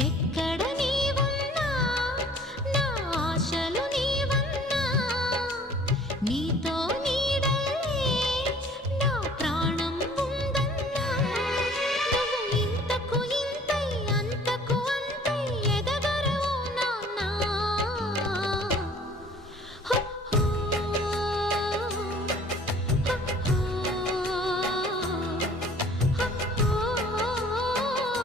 ఎక్కడ నీతో